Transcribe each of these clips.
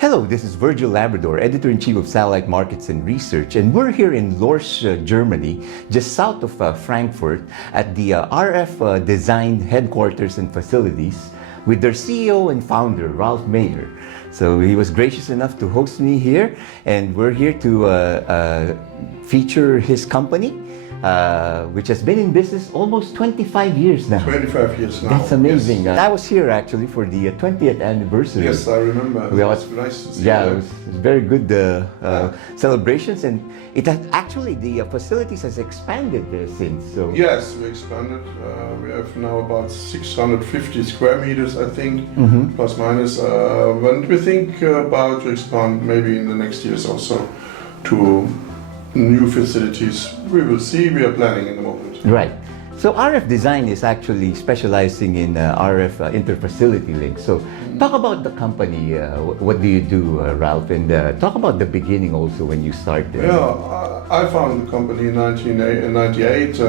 Hello, this is Virgil, Labrador, Editor-in-Chief of Satellite Markets and Research, and we're here in Lorsch, Germany, just south of Frankfurt, at the RF Design headquarters and facilities with their CEO and founder, Ralf Mayr. So he was gracious enough to host me here, and we're here to feature his company, which has been in business almost 25 years now. 25 years now. That's amazing. Yes. I was here actually for the 20th anniversary. Yes, I remember. It was nice to see yeah, that. it was very good celebrations, and it has actually the facilities has expanded since. So Yes, we expanded. We have now about 650 square meters, I think, plus minus. And we think about to expand maybe in the next years also to new facilities. We will see. We are planning in the moment. Right. So RF Design is actually specializing in RF interfacility links. So talk about the company. What do you do, Ralf? And talk about the beginning also when you started. Yeah, I founded the company in 1998.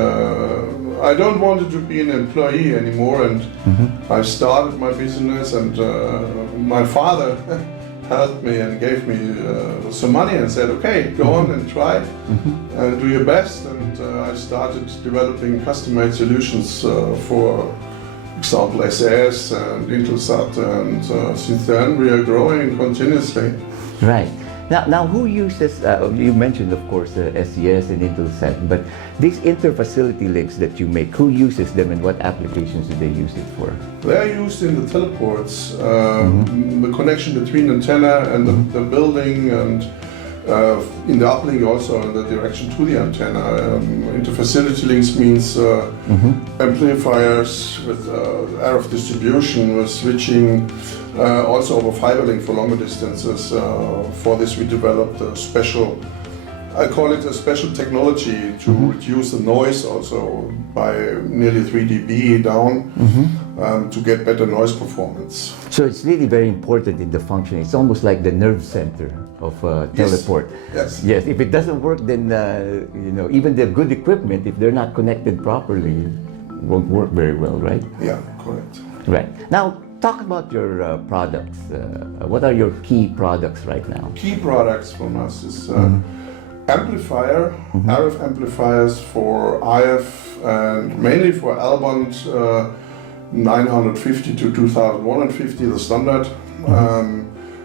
I don't want to be an employee anymore, and I started my business, and my father helped me and gave me some money and said, okay, go on and try and do your best. And I started developing custom-made solutions for example SAS and Intelsat, and since then we are growing continuously. Right. Now who uses, you mentioned of course SES and Intelsat, but these interfacility links that you make, who uses them and what applications do they use it for? They are used in the teleports, the connection between antenna and the building, and in the uplink also in the direction to the antenna. Interfacility links means amplifiers with RF distribution, with switching, also over fiber link for longer distances. For this we developed a special, I call it a special technology to reduce the noise also by nearly 3 dB down to get better noise performance. So it's really very important in the function. It's almost like the nerve center of teleport. Yes. Yes. If it doesn't work, then you know, even the good equipment, if they're not connected properly, won't work very well, right? Yeah, correct. Right. Now, talk about your products. What are your key products right now? Key products from us is amplifier, RF amplifiers for IF and mainly for L-band 950 to 2150, the standard.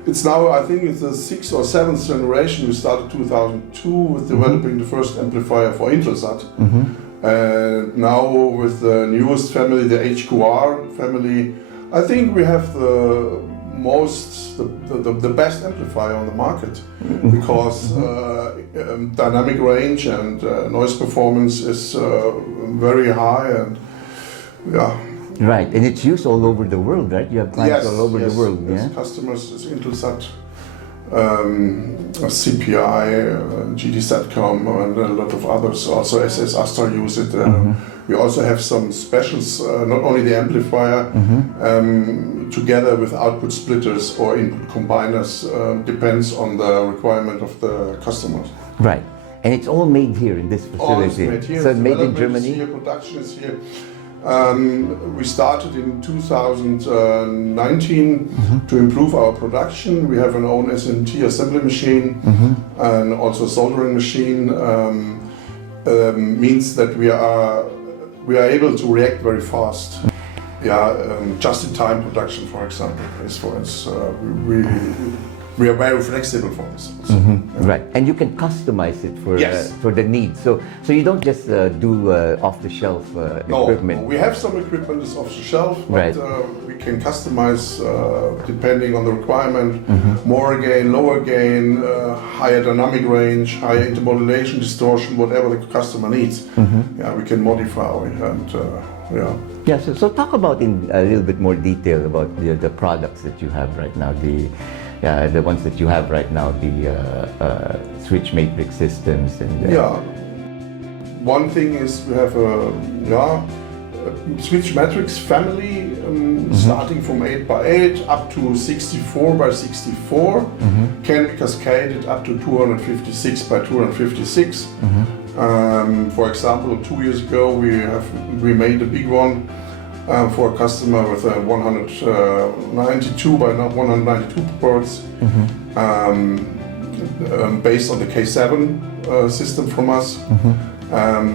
It's now, I think it's the 6th or 7th generation. We started 2002 with developing the first amplifier for Intelsat. And now with the newest family, the HQR family, I think we have the best amplifier on the market, because dynamic range and noise performance is very high, and yeah. Right, and it's used all over the world, right? You have clients all over the world. Yes, yeah? customers is Intelsat, CPI, GD Satcom, and a lot of others. Also SS Astra use it. We also have some specials, not only the amplifier, together with output splitters or input combiners, depends on the requirement of the customers. Right, and it's all made here in this facility. All is made here. So made in Development Germany? is here, production is here. We started in 2019 to improve our production. We have an own SMT assembly machine and also soldering machine. Means that we are able to react very fast. Yeah, just-in-time production, for example, is for us. We are very flexible for this also. Right, and you can customize it for the needs. So you don't just do off-the-shelf equipment. No, we have some equipment that's off the shelf, but we can customize depending on the requirement. More gain, lower gain, higher dynamic range, higher intermodulation, distortion, whatever the customer needs. Yeah, we can modify and yeah. Yeah, so talk about in a little bit more detail about the products that you have right now. The ones that you have right now, the switch matrix systems, and yeah. One thing is we have a switch matrix family, starting from 8x8 up to 64x64, can be cascaded up to 256x256. Mm-hmm. For example, 2 years ago we made a big one for a customer with 192 by 192 ports, based on the K7 system from us.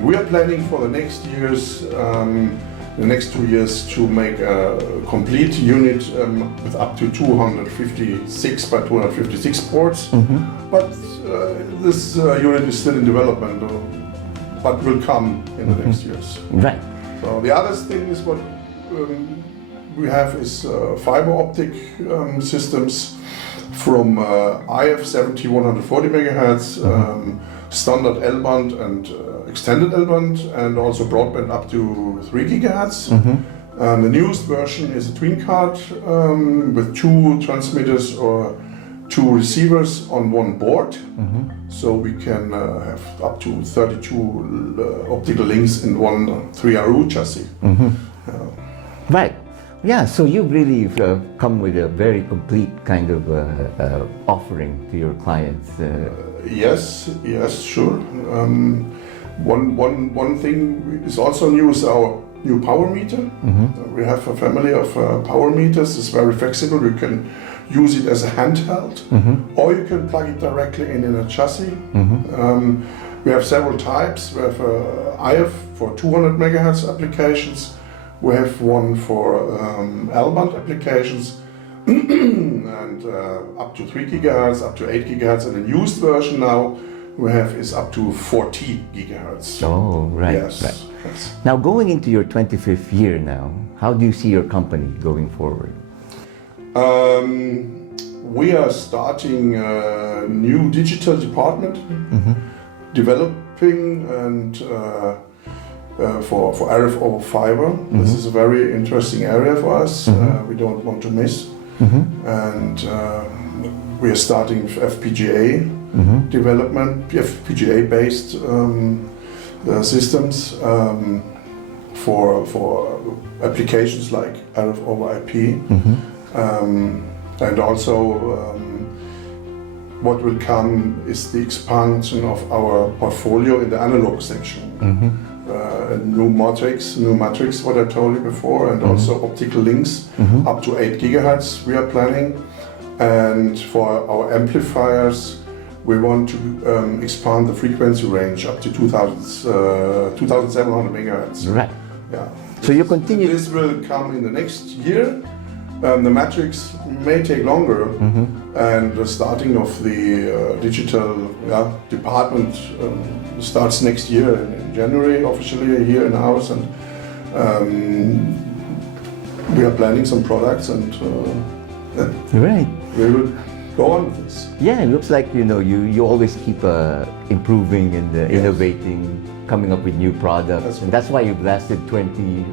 We are planning for the next years, the next 2 years, to make a complete unit with up to 256 by 256 ports. But this unit is still in development, but will come in the next years. Right. So the other thing is what we have is fiber optic systems from IF 7140 megahertz, standard L-band and extended L-band, and also broadband up to 3 gigahertz. The newest version is a twin card with 2 transmitters or 2 receivers on one board. So we can have up to 32 optical links in one 3RU chassis. Right. Yeah, so you've really come with a very complete kind of offering to your clients. Yes, sure. One thing is also new is our new power meter. We have a family of power meters. It's very flexible. You can use it as a handheld, or you can plug it directly in a chassis. We have several types. We have IF for 200 megahertz applications. We have one for L-band applications, and up to 3 gigahertz, up to 8 gigahertz, and the used version now we have is up to 40 gigahertz. Oh, right. Yes. Right. Now, going into your 25th year now, how do you see your company going forward? We are starting a new digital department, developing and for RF over fiber. This is a very interesting area for us. We don't want to miss. And we are starting with FPGA development, FPGA-based systems for applications like RF over IP. And also what will come is the expansion of our portfolio in the analog section. New matrix, what I told you before, and also optical links up to 8 gigahertz we are planning. And for our amplifiers, we want to expand the frequency range up to 2,700 megahertz. Right. Yeah. So you continue. This will come in the next year. The matrix may take longer, and the starting of the digital department starts next year in January, officially here in ours, and we are planning some products, and Right. we will go on with this. Yeah, it looks like you always keep improving and innovating, coming up with new products, and that's why you've lasted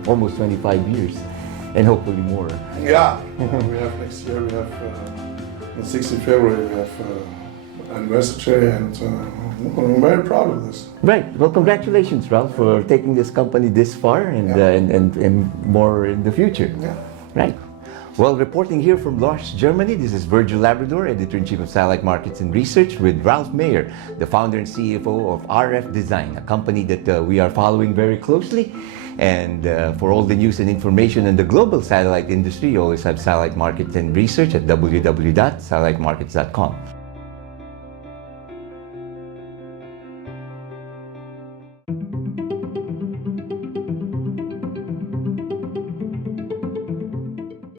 almost 25 years. And hopefully more. Yeah, we have next year, we have on 6th of February, we have anniversary, and I'm very proud of this. Right. Well, congratulations, Ralf, for taking this company this far and more in the future. Yeah. Right. Well, reporting here from Lorsch, Germany, this is Virgil, Labrador, Editor-in-Chief of Satellite Markets and Research, with Ralf Mayr, the founder and CFO of RF Design, a company that we are following very closely. And for all the news and information on the global satellite industry, you always have Satellite Markets and Research at www.satellitemarkets.com.